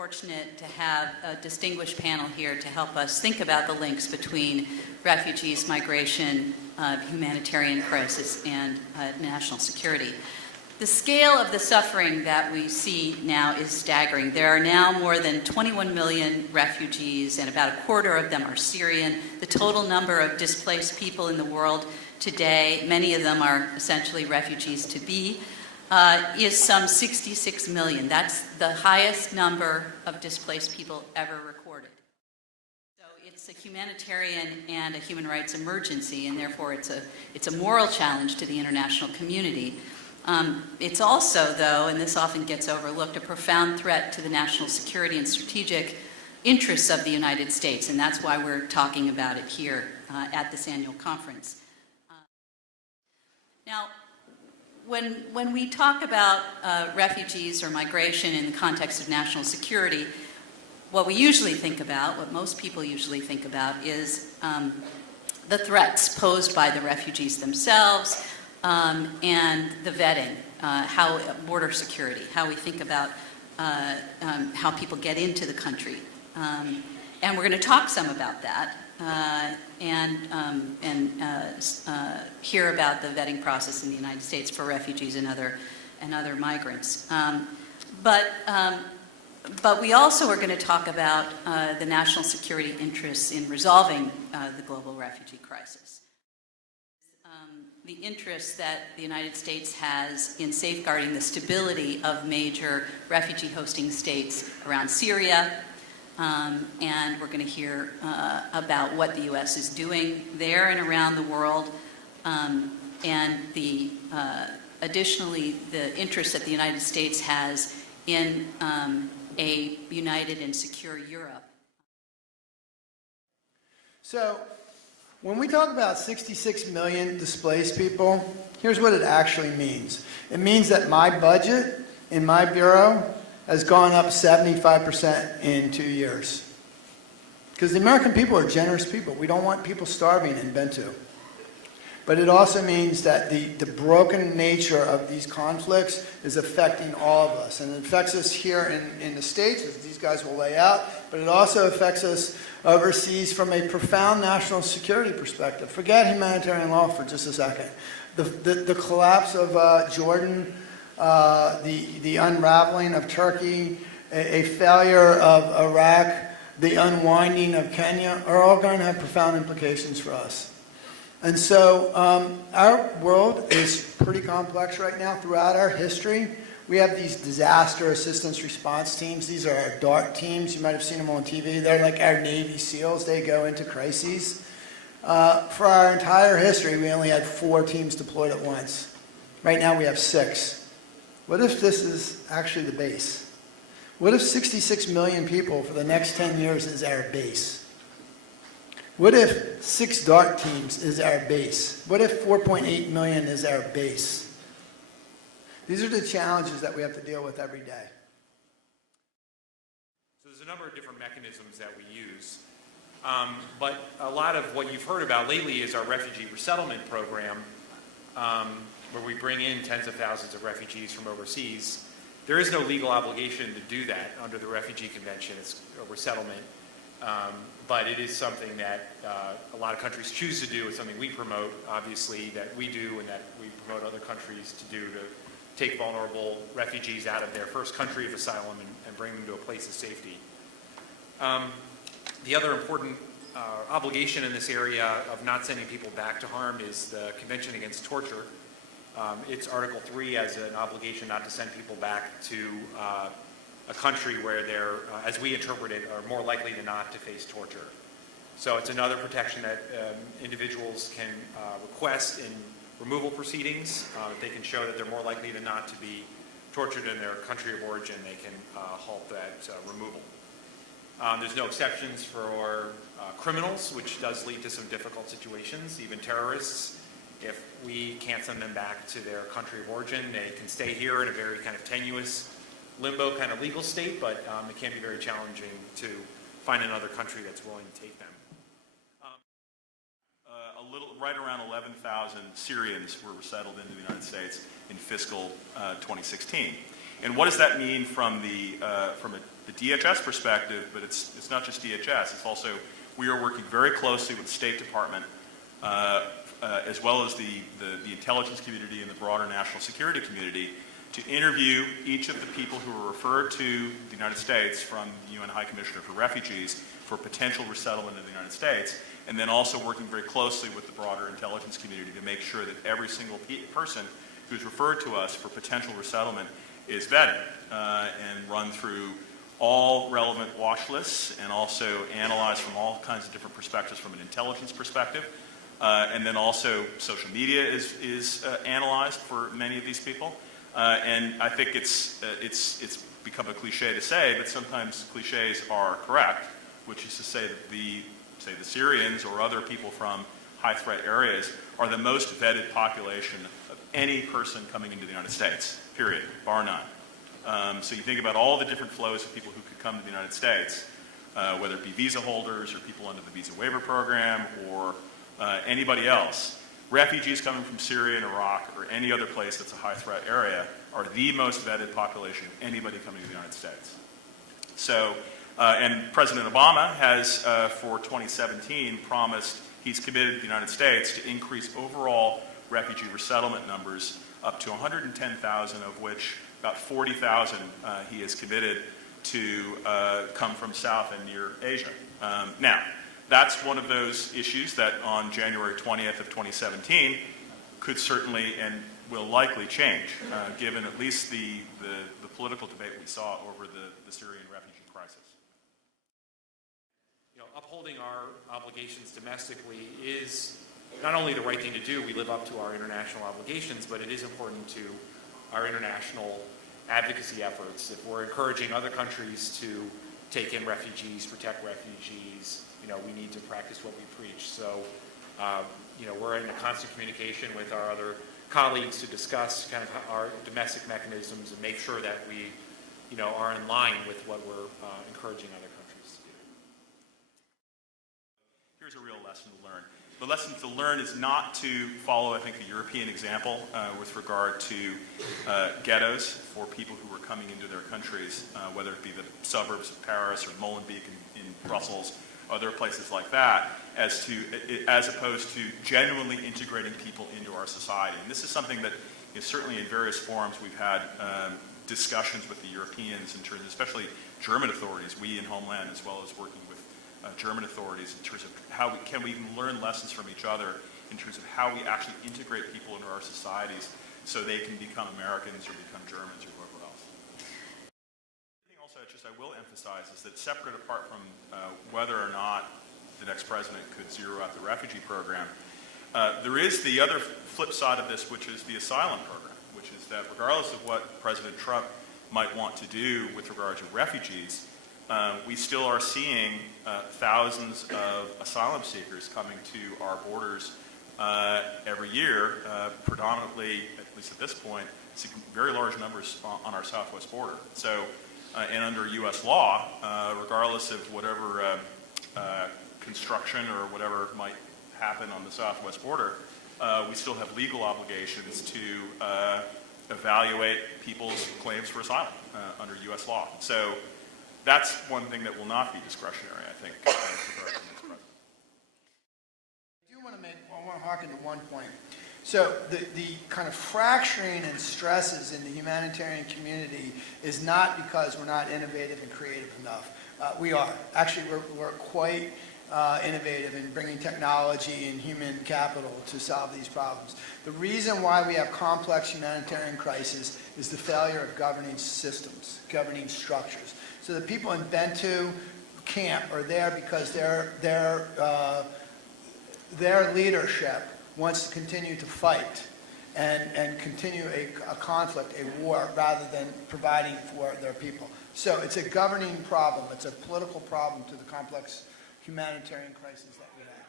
fortunate to have a distinguished panel here to help us think about the links between refugees, migration, humanitarian crisis, and national security. The scale of the suffering that we see now is staggering. There are now more than 21 million refugees, and about a quarter of them are Syrian. The total number of displaced people in the world today, many of them are essentially refugees to be, is some 66 million. That's the highest number of displaced people ever recorded. So it's a humanitarian and a human rights emergency, and therefore it's a moral challenge to the international community. It's also, though, and this often gets overlooked, a profound threat to the national security and strategic interests of the United States, and that's why we're talking about it here at this annual conference. Now, when we talk about refugees or migration in the context of national security, what we usually think about, what most people usually think about, is the threats posed by the refugees themselves, and the vetting, how border security, how we think about how people get into the country. And we're going to talk some about that and hear about the vetting process in the United States for refugees and other migrants. But we also are going to talk about the national security interests in resolving the global refugee crisis. The interests that the United States has in safeguarding the stability of major refugee hosting states around Syria, and we're going to hear about what the U.S. is doing there and around the world, and additionally the interest that the United States has in a united and secure Europe. So, when we talk about 66 million displaced people, here's what it actually means. It means that my budget in my bureau has gone up 75% in 2 years. Because the American people are generous people. We don't want people starving in Bentu. But it also means that the broken nature of these conflicts is affecting all of us. And it affects us here in the States, as these guys will lay out, but it also affects us overseas from a profound national security perspective. Forget humanitarian law for just a second. The collapse of Jordan, the unraveling of Turkey, a failure of Iraq, the unwinding of Kenya are all going to have profound implications for us. And so our world is pretty complex right now. Throughout our history, we have these disaster assistance response teams. These are our DART teams. You might have seen them on TV. They're like our Navy SEALs. They go into crises. For our entire history, we only had 4 teams deployed at once. Right now, we have 6. What if this is actually the base? What if 66 million people for the next 10 years is our base? What if 6 DART teams is our base? What if 4.8 million is our base? These are the challenges that we have to deal with every day. So there's a number of different mechanisms that we use. But a lot of what you've heard about lately is our refugee resettlement program, where we bring in tens of thousands of refugees from overseas. There is no legal obligation to do that under the Refugee Convention. It's a resettlement. But it is something that a lot of countries choose to do. It's something we promote, obviously, that we do and that we promote other countries to do, to take vulnerable refugees out of their first country of asylum and bring them to a place of safety. The other important obligation in this area of not sending people back to harm is the Convention Against Torture. It's Article 3 as an obligation not to send people back to a country where they're, as we interpret it, are more likely than not to face torture. So it's another protection that individuals can request in removal proceedings. If they can show that they're more likely than not to be tortured in their country of origin, they can halt that removal. There's no exceptions for criminals, which does lead to some difficult situations, even terrorists. If we can't send them back to their country of origin, they can stay here in a very kind of tenuous limbo kind of legal state, but it can be very challenging to find another country that's willing to take them. Right around 11,000 Syrians were resettled into the United States in fiscal 2016. And what does that mean from the DHS perspective? But it's not just DHS. It's also we are working very closely with the State Department, as well as the intelligence community and the broader national security community, to interview each of the people who were referred to the United States from the UN High Commissioner for Refugees for potential resettlement in the United States, and then also working very closely with the broader intelligence community to make sure that every single person who's referred to us for potential resettlement is vetted and run through all relevant watch lists and also analyzed from all kinds of different perspectives from an intelligence perspective. And then also social media is analyzed for many of these people. And I think it's become a cliche to say, but sometimes cliches are correct, which is to say that the Syrians or other people from high threat areas are the most vetted population of any person coming into the United States, period, bar none. So you think about all the different flows of people who could come to the United States, whether it be visa holders or people under the visa waiver program or anybody else. Refugees coming from Syria and Iraq or any other place that's a high threat area are the most vetted population of anybody coming to the United States. So, and President Obama has, for 2017, promised he's committed to the United States to increase overall refugee resettlement numbers up to 110,000, of which about 40,000 he is committed to come from South and near Asia. Now, that's one of those issues that on January 20th of 2017 could certainly and will likely change, given at least the political debate we saw over the Syrian refugee crisis. You know, upholding our obligations domestically is not only the right thing to do, we live up to our international obligations, but it is important to our international advocacy efforts. If we're encouraging other countries to take in refugees, protect refugees, you know, we need to practice what we preach. So, you know, we're in a constant communication with our other colleagues to discuss kind of our domestic mechanisms and make sure that we, you know, are in line with what we're encouraging other countries to do. Here's a real lesson to learn. The lesson to learn is not to follow, I think, the European example with regard to ghettos for people who are coming into their countries, whether it be the suburbs of Paris or Molenbeek in Brussels, other places like that, as opposed to genuinely integrating people into our society. And this is something that is certainly in various forums we've had discussions with the Europeans in terms, especially German authorities, we in Homeland, as well as working with German authorities in terms of how can we even learn lessons from each other in terms of how we actually integrate people into our societies so they can become Americans or become Germans or whoever else. The thing also I will emphasize is that separate apart from whether or not the next president could zero out the refugee program, there is the other flip side of this, which is the asylum program, which is that regardless of what President Trump might want to do with regard to refugees, we still are seeing thousands of asylum seekers coming to our borders every year, predominantly, at least at this point, very large numbers on our southwest border. So, and under U.S. law, regardless of whatever construction or whatever might happen on the southwest border, we still have legal obligations to evaluate people's claims for asylum under U.S. law. So that's one thing that will not be discretionary, I think, with regard to the next president. I want to harken to one point. So the kind of fracturing and stresses in the humanitarian community is not because we're not innovative and creative enough. We are. Actually, we're quite innovative in bringing technology and human capital to solve these problems. The reason why we have complex humanitarian crises is the failure of governing systems, governing structures. So the people in Bentu camp are there because their leadership wants to continue to fight and continue a conflict, a war, rather than providing for their people. So it's a governing problem. It's a political problem to the complex humanitarian crisis that we have.